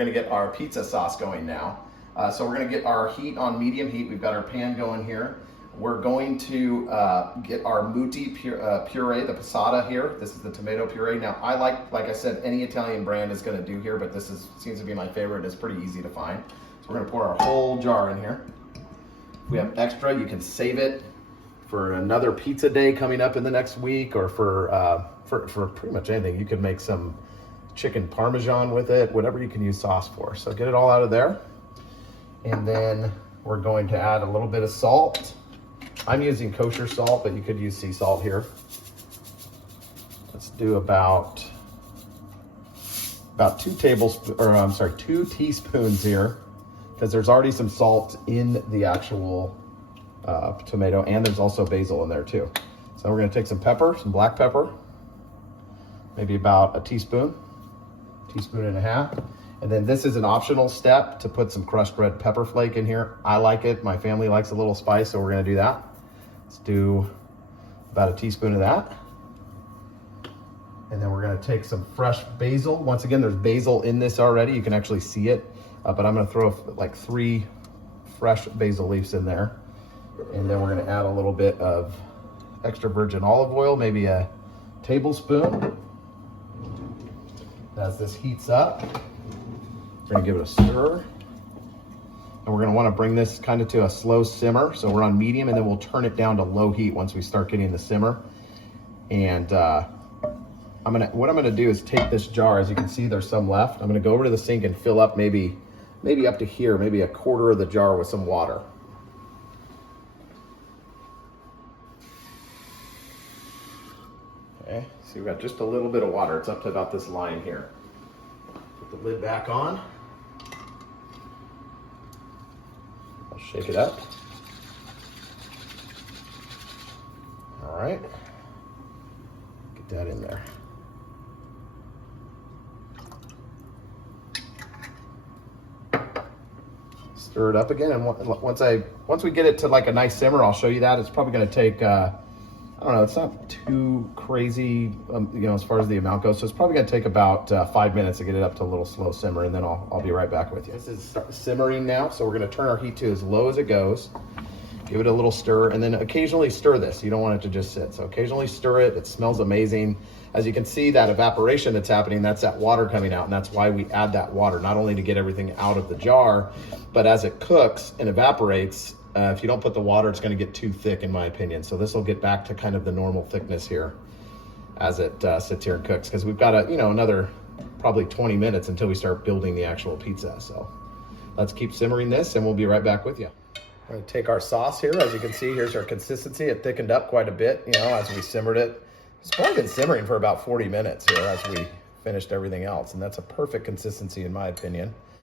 gonna get our pizza sauce going now. So we're gonna get our heat on medium heat. We've got our pan going here. We're going to get our Mutti puree, the Passata here. This is the tomato puree. Now, I like I said, any Italian brand is gonna do here, but this seems to be my favorite. It's pretty easy to find. So we're gonna pour our whole jar in here. If we have extra, you can save it for another pizza day coming up in the next week, or for pretty much anything. You could make some chicken parmesan with it, whatever you can use sauce for. So get it all out of there. And then we're going to add a little bit of salt. I'm using kosher salt, but you could use sea salt here. Let's do about 2 teaspoons here, because there's already some salt in the actual tomato, and there's also basil in there too. So we're gonna take some pepper, some black pepper, maybe about a teaspoon and a half. And then this is an optional step to put some crushed red pepper flake in here. I like it, my family likes a little spice, so we're gonna do that. Let's do about a teaspoon of that. And then we're gonna take some fresh basil. Once again, there's basil in this already. You can actually see it, but I'm gonna throw like 3 fresh basil leaves in there. And then we're gonna add a little bit of extra virgin olive oil, maybe a tablespoon. As this heats up, we're gonna give it a stir. And we're gonna wanna bring this kind of to a slow simmer. So we're on medium, and then we'll turn it down to low heat once we start getting the simmer. And what I'm gonna do is take this jar, as you can see, there's some left. I'm gonna go over to the sink and fill up maybe up to here, maybe a quarter of the jar with some water. Okay, so we've got just a little bit of water. It's up to about this line here. Put the lid back on. I'll shake it up. All right, get that in there. Stir it up again, and once we get it to like a nice simmer, I'll show you that. It's probably going to take I don't know, it's not too crazy, as far as the amount goes. So it's probably gonna take about 5 minutes to get it up to a little slow simmer, and then I'll be right back with you. This is simmering now, so we're gonna turn our heat to as low as it goes. Give it a little stir, and then occasionally stir this. You don't want it to just sit. So occasionally stir it. It smells amazing. As you can see, that evaporation that's happening, that's that water coming out, and that's why we add that water, not only to get everything out of the jar, but as it cooks and evaporates, if you don't put the water, it's going to get too thick, in my opinion. So this will get back to kind of the normal thickness here as it sits here and cooks, because we've got another probably 20 minutes until we start building the actual pizza. So let's keep simmering this, and we'll be right back with you. I'm going to take our sauce here. As you can see, here's our consistency. It thickened up quite a bit, as we simmered it. It's probably been simmering for about 40 minutes here as we finished everything else, and that's a perfect consistency in my opinion.